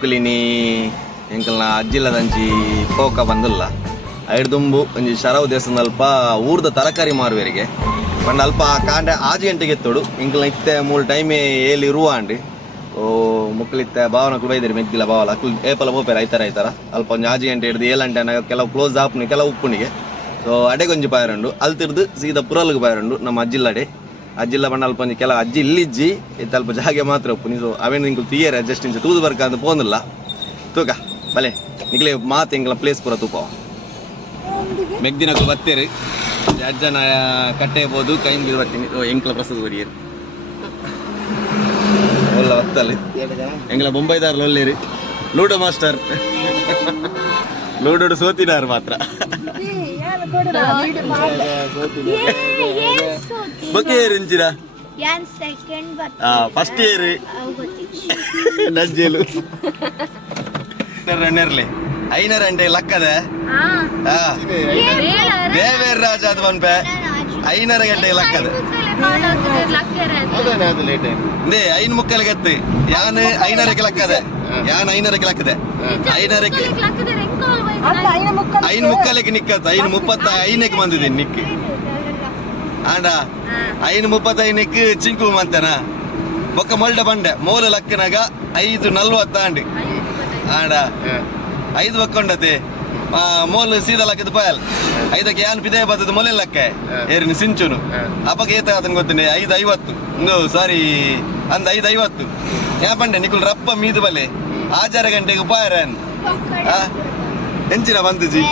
ಮುಕುಲಿನಿ ಎಂಕಲ್ನ ಅಜ್ಜಿಲ್ಲದಂಚಿ ಪೋಕ ಬಂದಿಲ್ಲ. ಐಡ್ದುಂಬು ಒಂಜಿ ಶರವು ದೇವಸ್ಥಾನ ಅಲ್ಪ ಊರ್ದ ತರಕಾರಿ ಮಾರುವರಿಗೆ. ಪಂಡ ಅಲ್ಪ ಕಾಂಡ ಆಜಿ ಗಂಟೆಗೆ ಎತ್ತೋಡು. ಇಂಕಲ್ನ ಇತ್ತೆ ಮೂರು ಟೈಮೇ ಏಲಿ ಇರುವ ಅಂಡ್ರಿ. ಓ ಮುಕ್ಲಿತ್ತೆ ಭಾವನ ಬೈದಿರಿ ಮೆಗ್ದಿಲ್ಲ ಭಾವಲ ಅಕ್ಲು ಏಪಲ ಹೋಪೇರ ಐತಾರ ಐತಾರ. ಅಲ್ಪ ಒಂದು ಆಜಿ ಗಂಟೆ ಹಿಡ್ದು ಗಂಟೆ ಕೆಲವು ಕ್ಲೋಸ್ ಆಪ್ನಿ ಕೆಲವು ಉಪ್ಪುನಿಗೆ. ಸೊ ಅಡೆಗೊಂಜಿ ಪಾಯರಂಡು ಅಲ್ತಿರ್ದು ಸೀದಾ ಪುರಲ್ಗೆ ಪಾಯರಂಡು ನಮ್ಮ ಅಜ್ಜಿಲ್ಲಡೆ ಅಜ್ಜಿಲ್ಲ ಬಣ್ಣ ಅಲ್ಪ ಕೆಲ ಅಜ್ಜಿ ಇಲ್ಲಿಜ್ಜಿ ಇತ್ತ ಅಲ್ಪ ಜಾಗೆ ಮಾತ್ರ ನೀವು ಅವೇನು ನಿಂಗೆ ತೀಯರೆ ಜಸ್ಟ್ ಇಂಚ ತೂದು ಬರ್ಕ ಅಂತ ಪೋನಿಲ್ಲ. ತೂಕ, ಬಲೆ. ನಿಗಲೇ ಮಾತು ಎಂಗ್ಲ ಪ್ಲೇಸ್ ಪೂರ ತೂಪ ಮೆಗ್ದಿನಕ್ಕೂ ಬತ್ತೇರಿ. ಅಜ್ಜನ ಕಟ್ಟೆ ಬೋದು ಕೈ ಬಿದ್ದು ಬರ್ತೀನಿ ಎಂಕ್ಲ ಪ್ರಸದ ಬರಿಯರು ಒಲ್ಲ ಹೊತ್ತಲ್ಲಿ ಎಂಗ್ಲ ಬೊಂಬೈದಾರ್ಲು ಒಳ್ಳೇರಿ. Ludo master. ಲೂಡೋಡು ಸೋತಿನಾರು ಮಾತ್ರ. ಬರ್ ಆ ಫಸ್ಟ್ ಇಯರ್ ನಜ್ಜೇಲು ನೆರ್ಲಿ ಐನರ್ ಅಂಟೆ ಲಕ್ಕದ. ಆ. ದೇವೇರ್ ರಾಜ ಅದು ಬನ್ಪೆ ಐನರ ಗಂಟೆ ಲಕ್ಕದ. ಇಂದೇ ಐನ್ ಮುಕ್ಕಲಿಗೆ ಎತ್ತು ಯಾನ್ ಐನರ ಲಕ್ಕದ? ಯಾನ್ ಐನರ ಲಕ್ಕದೆ? ಐನರಕ್ಕೆ. ಐನ್ ಮುಕ್ಕಾಲಕ್ಕೆ ನಿಕ್ಕತ್ತ ಐನ್ ಮುಪ್ಪತ್ತ ಐನಕ್ಕೆ ಬಂದಿದ್ದೀನಿ ನಿಕ್ ಆಂಡ ಐನ್ ಮುಪ್ಪತ್ತೈನಕ್ಕೆ ಚಿಂಕು ಮಂತನ ಬೊಕ್ಕ ಮೊಲ್ಡ ಬಂಡೆ ಮೂಲ ಲಕ್ಕನಾಗ ಐದು ನಲ್ವತ್ತ ಅಂಡಿ ಆಂಡ ಐದು ಬಕ್ಕೊಂಡತೆ. ಮೋಲ್ ಸೀದಾ ಲಕ್ಕದ ಪಾಯಲ್. ಐದಕ್ಕೆ ಯಾನ್ ಪಿದೇ ಬತ್ತದ ಮೊಲೆ ಲಕ್ಕ. ಏರಿನ ಸಿಂಚುನು. ಅಪ್ಪಗೆ ಏತ ಅದನ್ ಗೊತ್ತಿನಿ ಐದು ಐವತ್ತು. ಸಾರಿ ಅಂದ ಐದು ಐವತ್ತು. ಯಾ ಬಂಡೆ ನಿಕುಲ್ ರಪ್ಪ ಮೀದು ಬಲೆ. ಆಚಾರ ಗಂಟೆಗೆ ಪಾಯರನ್ ಹೆಂಚಿನ ಹೆಂಚಿನ ಬಂದಿಜಿ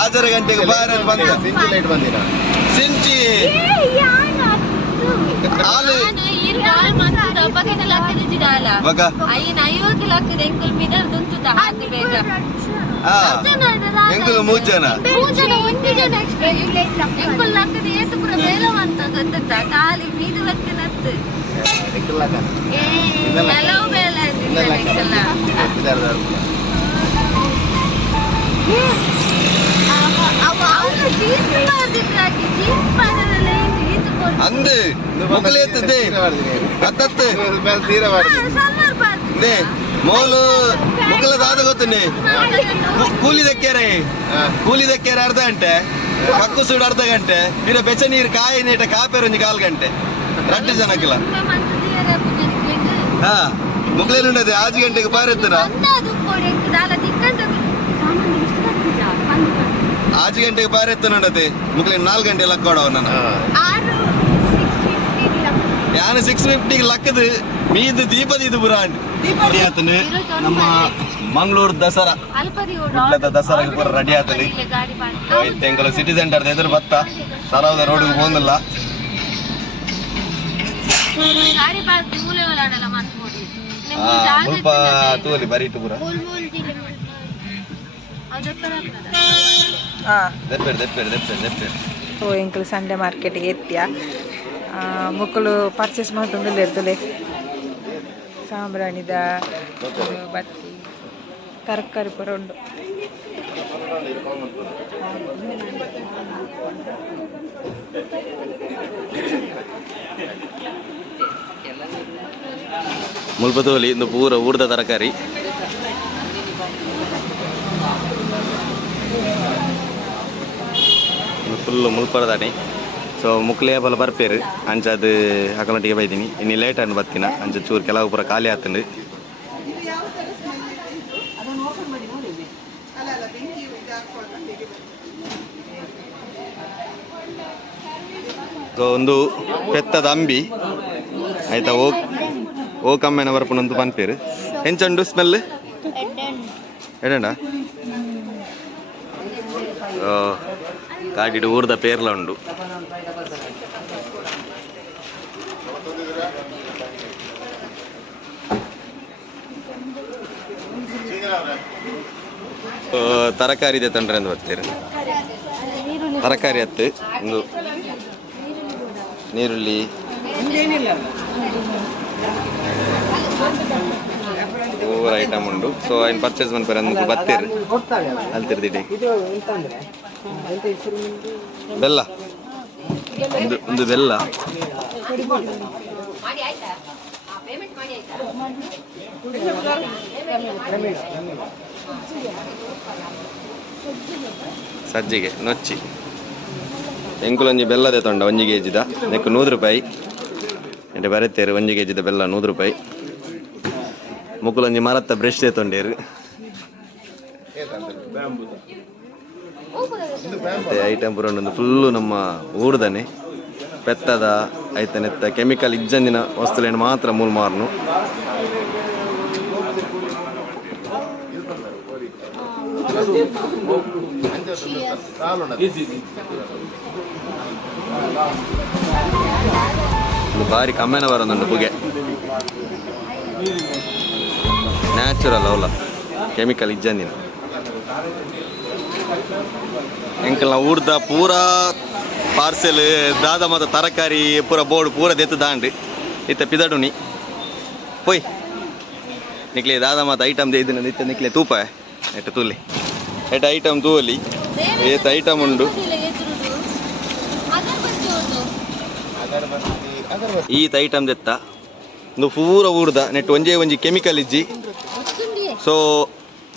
ಆಚಾರ ಗಂಟೆಗೆ ಪಾಯರನ್ ಬಂದ ಸಿಂಚಿ ಹಾಲು ಬಗ ಐನ್ ಐವತ್ತು ಲಕ್ಕದ ಎಂಕುಲ್ ಮಿದರ್ ದುಂತುದ ಹಾಕಿ ಬೇಗ ಆ ಎಂಗುಲು ಮೂರ್ ಜನ ಮೂರ್ ಜನ ಒಂದು ಜನ extra. ಎಂಕುಲ್ ಲಕ್ಕದ ಏತು ಪುರ ಬೇಲವಂತ ಗೊತ್ತದ ಕಾಲಿ ಮೀದು ಲಕ್ಕನತ್ತು ಕೆಲವು ಬೇಲ ಅಂದಿಲ್ಲ ಜೀನ್ಸ್ ಮಾಡ್ದಿದ್ರಾಗಿ ಜೀನ್ಸ್ ಮಾಡೋದಲ್ಲ ಇದು ಕೊಡು ಅಂದು ಮುಕ್ಕಲೆ ಎತ್ತದೆ ಅತ್ತತ್ತು ಸಲ್ವಾರ್ ಬಾರ್ದು ನೇ ಮೋಲು ಮುಕ್ಕಲ ದಾದ ಗೊತ್ತನೆ ಕೂಲಿ ದಕ್ಕ್ಯಾರೆ ಕೂಲಿ ದಕ್ಕ್ಯಾರೆ ಅರ್ಧ ಗಂಟೆ ಕಕ್ಕು ಸುಡು ಅರ್ಧ ಗಂಟೆ ಇರ ಬೆಚ್ಚ ನೀರು ಕಾಯಿ ನೀಟ ಕಾಪೇರು ಒಂಜಿ ಕಾಲು ಗಂಟೆ ರಡ್ಡು ಜನಕ್ಕಿಲ್ಲ ಮಂತ್ರಿಯರ ಪುಜನಿಗೆ ಹಾ ಮುಕ್ಕಲೆ ಉಂಡದೆ ಆಜು ಗಂಟೆಗೆ ಪಾರೆತ್ತನ ಅದು ಕೊಡಿ ಎಂಕುದಾಲ ದಿಕ್ಕಂತ ಸಾಮಾನ್ಯ ಇಷ್ಟ ಬರ್ತಿದ್ದ ಬಂದು ಬಂದು ಆಜು ಗಂಟೆಗೆ ಪಾರೆತ್ತ ನೋಡತೆ ಮುಕ್ಕಲೆ ನಾಲ್ಕು ಗಂಟೆ ಲಕ್ಕ ಕೊಡವ ನಾನು ಆರು ಸಿಕ್ಸ್ ಫಿಫ್ಟಿ ಯಾನು ಸಿಕ್ಸ್ ಫಿಫ್ಟಿಗೆ ಲಕ್ಕದು ಮೀದು ದೀಪದ ಇದು ಬುರಾಂಡ್ ಆತನು ನಮ್ಮ ಮಂಗಳೂರು ದಸರಾ ಅಲ್ಪದಿ ಇಲ್ಲದ ದಸರಾಗೆ ಪೂರ ರೆಡಿ ಆತಲಿ ಗಾಡಿ ಬಾಡಿ ಐತೆ ಎಂಕಲು ಸಿಟಿ ಸೆಂಟರ್ ಎದುರು ಬತ್ತ ಸರವದ ರೋಡ್ಗೆ ಹೋಗಿಲ್ಲ ಗಾಡಿ ಬಾಡಿ ಮೂಲೆ ಒಳಾಡಲ್ಲ ಮಾಡ್ಕೊಡಿ ಹಾ ಸ್ವಲ್ಪ ತೂಲಿ ಬರೀ ಇಟ್ಟು ಪೂರ. ದೆಪ್ಪೇರು ದೆಪ್ಪೇರು ದೆಪ್ಪೇರು ದೆಪ್ಪೇರು ಓ ಎಂಕಲ್ ಸಂಡೆ ಮಾರ್ಕೆಟ್ಗೆ ಎತ್ತಿಯ? ಮುಕ್ಕಳು ಪರ್ಚೇಸ್ ಮಾಡ್ತಂದು ಇರ್ತಲೆ ಸಾಂಬ್ರಾಣಿದ ಬತ್ತಿ ತರಕಾರಿ ಪೂರ ಉಂಡು ಮುಲ್ಪ ತೋಲಿ ಇಂದು ಪೂರ ಊರ್ದ ತರಕಾರಿ. ಫುಲ್ಲು ಮುಲ್ಪರದಾಣಿ ಸೊ ಮುಕ್ಲಿಯ ಬಲ ಬರ್ಪೇರು. ಅಂಚ ಅದು ಅಕಲಂಟಿಗೆ ಬೈದೀನಿ. ಇನ್ನು ಲೇಟ್ ಅನ್ನು ಬರ್ತೀನ. ಅಂಚ ಚೂರು ಕೆಲವು ಪೂರ ಖಾಲಿ ಆತಂಡು. ಸೊ ಒಂದು ಪೆತ್ತದ ಅಂಬಿ. ಆಯ್ತಾ ಓ ಓ ಕಮ್ಮೆನ ಬರ್ಪುನೊಂದು ಪನ್ಪೇರು ಹೆಂಚಂಡು ಸ್ಮೆಲ್ ಎಡಂಡ ಕಾಡಿಡು ಊರ್ದ ಪೇರ್ಲ ಉಂಡು. ತರಕಾರಿ ಇದೆ ತಂಡ್ರೆ ಅಂತ ಬರ್ತೀರಿ. ತರಕಾರಿ ಹತ್ತು. ಒಂದು ನೀರುಳ್ಳಿ ಓವರ್ ಐಟಮ್ ಉಂಡು ಸೊ ಐನ್ ಪರ್ಚೇಸ್ ಮಾಡ್ಬೇಕು ಅಂದ್ ಬತ್ತೀರಿ ಅಲ್ತಿರ್ದಿಡಿ ಬೆಲ್ಲ. ಒಂದು ಒಂದು ಬೆಲ್ಲ. ಸಜ್ಜಿಗೆ, ನೊಚ್ಚಿ. ಎಂಕುಲೊಂಜಿ ಬೆಲ್ಲದೆ ತೊಂಡ, ಒಂಜಿ ಕೆ ಜಿದ ನೆಕ್ಕು ನೂರು ರೂಪಾಯಿ. ಎಂಟೆ ಬರೆತ್ತೇರು ಒಂಜಿ ಕೆ ಜಿದ ಬೆಲ್ಲ ನೂರು ರೂಪಾಯಿ ಮುಕ್ಕುಲೊಂಜಿ ಮರತ್ತ ಬ್ರಷ್ ತೊಂಡೇರು ಮತ್ತೆ ಐಟಮ್ ಪುರೊಂಡು ಫುಲ್ಲು ನಮ್ಮ ಊರ್ದನೆ ಪೆತ್ತದ ಐತನೆತ್ತ ಕೆಮಿಕಲ್ ಇಜ್ಜಂದಿನ ವಸ್ತುಲೇನು ಮಾತ್ರ ಮೂಲ್ ಮಾರ್ನು ಒಂದು ಬಾರಿ ಕಮ್ಮೆನ ಬರೋದೊಂದು ಬುಗೆ. ನ್ಯಾಚುರಲ್ ಅವಲ ಕೆಮಿಕಲ್ ಇಜ್ಜಂದಿನ ನಾವು ಊರ್ದ ಪೂರ ಪಾರ್ಸೆಲ್ ದಾದ ಮತ್ತು ತರಕಾರಿ, ಪೂರ ಬೋರ್ಡ್ ಪೂರ ದೆತ್ತು ದಾಂಡ್ರಿ. ಇತ್ತ ಪಿದಡುನಿ ಪೊಯ್ ನಿಕ್ಲೆ ದಾದ ಮತ್ತು ಐಟಮ್ ದೇದಿನ ಇತ್ತ ನಿಕ್ಲೆ ತೂಪ. ಎಟ್ಟ ತೂಲಿ. ಎಟ್ಟ ಐಟಮ್ ತೂಲಿ ಏತ ಐಟಮ್ ಉಂಡು. ಈತ ಐಟಮ್ ದೆತ್ತ? ಉಂದು ಪೂರ ಊರ್ದ, ನೆಟ್ ಒಂಜೇ ಒಂಜಿ ಕೆಮಿಕಲ್ ಇಜ್ಜಿ. ಸೊ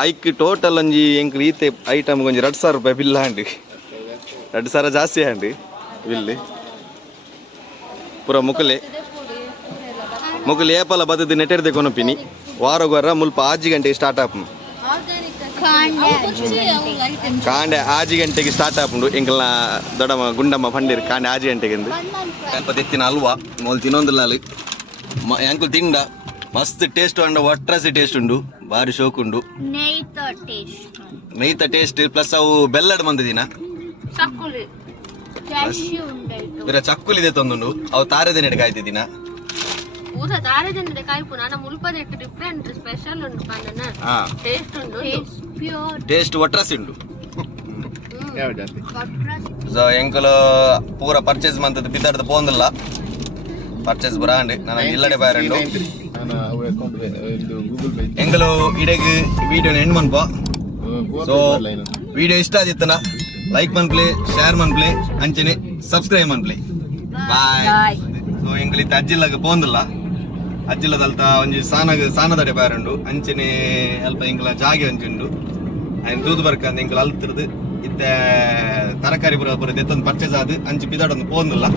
ಐಕ್ ಟೋಟಲ್ ಒಂಜಿ ಎಂಕ್ ಈತೆ ಐಟಮ್ ಒಂಜಿ ಎರಡು ಸಾವಿರ ರೂಪಾಯಿ ಬಿಲ್ ಹಾಂಡಿ. ಎರಡು ಸಾವಿರ ಜಾಸ್ತಿ ಹಾಂಡಿ ಬಿಲ್ ಪೂರ ಮುಕಲೆ. ಮುಕಲೆ ಏಪಲ ಬದದು ನೆಟ್ಟೆಡ್ದೆ ಕೊನಪಿನಿ ವಾರ ಮುಲ್ಪ ಆಜಿ ಗಂಟೆಗೆ ಸ್ಟಾರ್ಟ್ ಆಪುಂಡು ಕಾಂಡೆ ಆಜಿ ಗಂಟೆಗೆ. ಸ್ಟಾರ್ಟ್ ಆಪುಂಡು. ಎಂಕಲ್ನ ದೊಡ್ಡಮ್ಮ ಗುಂಡಮ್ಮ ಪಂಡಿರ್ ಕಾಂಡೆ ಆಜಿ ಗಂಟೆಗೆ ಸ್ವಲ್ಪ ತೆತ್ತಿನ ಹಲ್ವಾ ಮೊಲ್ ತಿನ್ನೊಂದಿಲ್ಲ ಅಲ್ಲಿ. ಎಂಕುಲ್ ತಿಂಡ ಮಸ್ತ್ ಟೇಸ್ಟ್ ಅಂಡ ಒಟ್ರಾಸಿ ಟೇಸ್ಟ್ ಉಂಡು. ಬಾರಿ ಶೋಕ್ ಉಂಡು. ನೈತ ಟೇಸ್ಟ್ ಪ್ಲಸ್ ಅವು ಬೆಲ್ಲಡ್ ಬಂದಿದ್ದೀನ ಚಕ್ಕುಲಿದೆ ತಂದುಂಡು. ಅವು ತಾರದೆ ನೆಡೆ ಕಾಯ್ತಿದ್ದೀನ ಕಾಯ್ಪು ನಾನು ಮುಲ್ಪದ ಡಿಫ್ರೆಂಟ್ ಸ್ಪೆಷಲ್ ಉಂಟು ಪಂದನ ಹಾ. ಟೇಸ್ಟ್ ಉಂಟು ಪ್ಯೂರ್ ಟೇಸ್ಟ್ ಒಟ್ರಾಸಿ ಉಂಡು ಬಟ್ರಸ್ ಸೊ ಎಂಕಲು ಪೂರ ಪರ್ಚೇಸ್ ಮಂತದ ಬಿದ್ದಾಡ್ದು ಪೋಂದಿಲ್ಲ. ಪರ್ಚೇಸ್ ಬರಾಂಡಿ ನಾನು ಇಲ್ಲಡೆ ಬಾರಂಡು ಎಂಕಲು ಇಡೆಗ್ ವಿಡಿಯೋನ ಎಂಡ್ ಮನ್ಪ. ಸೊ ವಿಡಿಯೋ ಇಷ್ಟ ಆದಿತ್ತನ? ಲೈಕ್ ಮನ್ಪ್ಲೆ ಶೇರ್ ಮನ್ಪ್ಲೆ ಅಂಚನೆ ಸಬ್ಸ್ಕ್ರೈಬ್ ಮನ್ಪ್ಲೆ. ಬಾಯ್ ಸೊ ಎಂಕಲಿ ತಜ್ಜಿಲ್ಲಾಗ ಪೋಂದಿಲ್ಲ. ಅಜ್ಜಿಲದಲ್ತ ಒಂಜಿ ಸಾನ ಸಾನದಡೆ ಬಾರಂಡು, ಅಂಚಿನಿ ಅಲ್ಪ ಇಂಗ್ಲ ಜಾಗೆ ಒಂಜುಂಡು. ದೂದ್ ತೂದು ಬರ್ಕಂದ ಇಂಗ್ಲ ಅಲ್ತಿರ್ದು, ಇತ್ತೆ ತರಕಾರಿ ಬರೋ ಬರೋದು ಎತ್ತೊಂದು ಪರ್ಚೇಸ್ ಆದ್, ಅಂಚಿ ಬಿದಾಡೊಂದು ಪೋನ್ ಇಲ್ಲ